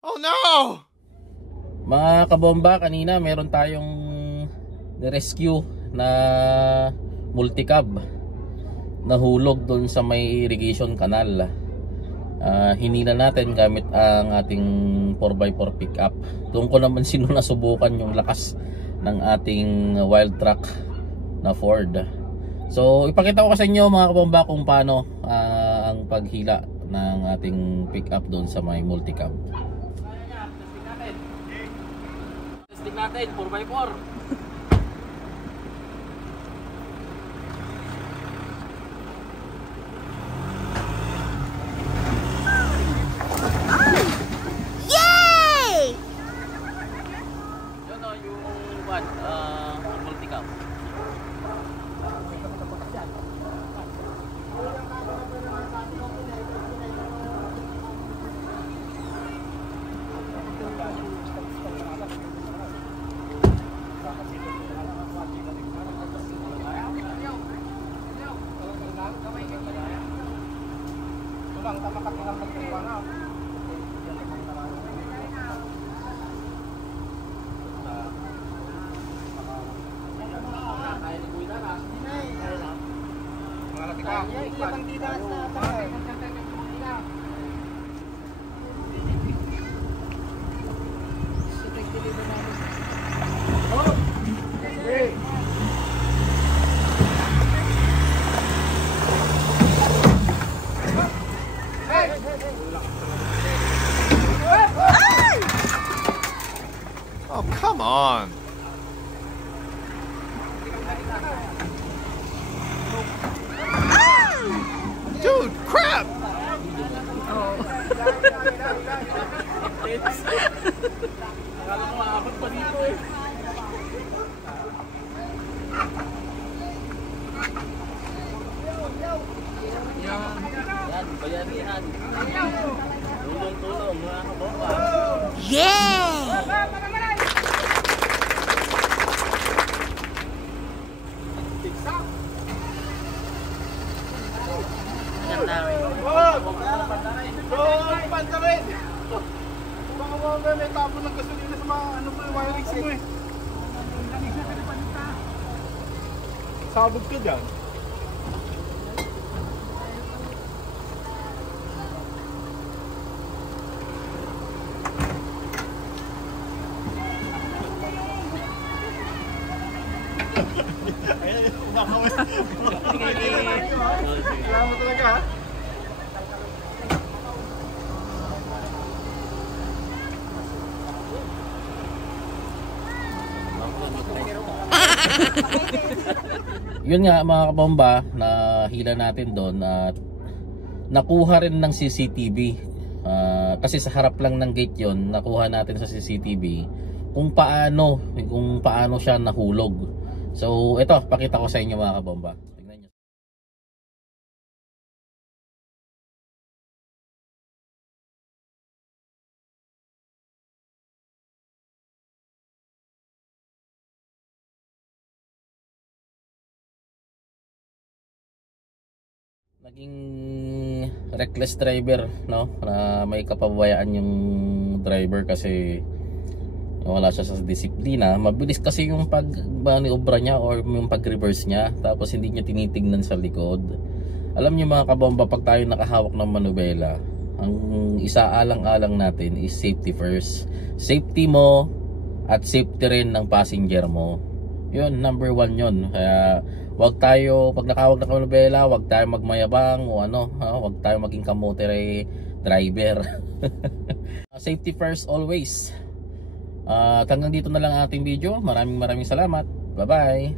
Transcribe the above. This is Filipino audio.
Oh no! Mga kabomba, kanina meron tayong rescue na multicab nahulog doon sa may irrigation canal. Hinila natin gamit ang ating 4x4 pickup. Doon ko naman nasubukan yung lakas ng ating wild truck na Ford. So ipakita ko sa inyo mga kabomba kung paano ang paghila ng ating pickup doon sa may multicab. Testing natin 4x4. Multicam. Oh, come on. Dude, crap! Bayanihan. Tulong-tulong mga kabomba. Yeah! Pantarin! Baka mga may tapon ng gasolina sa mga ano mo, wiring mo eh. Sabog ka dyan. Ayan, nakawin. Salamat talaga ha. Yun nga mga kabomba, na hila natin doon at nakuha rin ng CCTV. Kasi sa harap lang ng gate yon, nakuha natin sa CCTV kung paano siya nahulog. So ito, pakita ko sa inyo mga kabomba. Tingnan nyo. Naging reckless driver, no? Na may kapabayaan yung driver kasi wala siya sa disiplina. Mabilis kasi yung pag-maniobra niya or yung pag-reverse niya, tapos hindi niya tinitingnan sa likod. Alam niyo mga kabomba, pag tayo nakahawak ng manubela, ang isaalang-alang natin is safety first. Safety mo at safety rin ng passenger mo. Yun, number 1 yun. Kaya wag tayo, pag nakahawak ng manubela, wag tayo magmayabang o wag tayo maging kamote driver. Safety first always. Hanggang dito na lang ating video. Maraming salamat. Bye bye.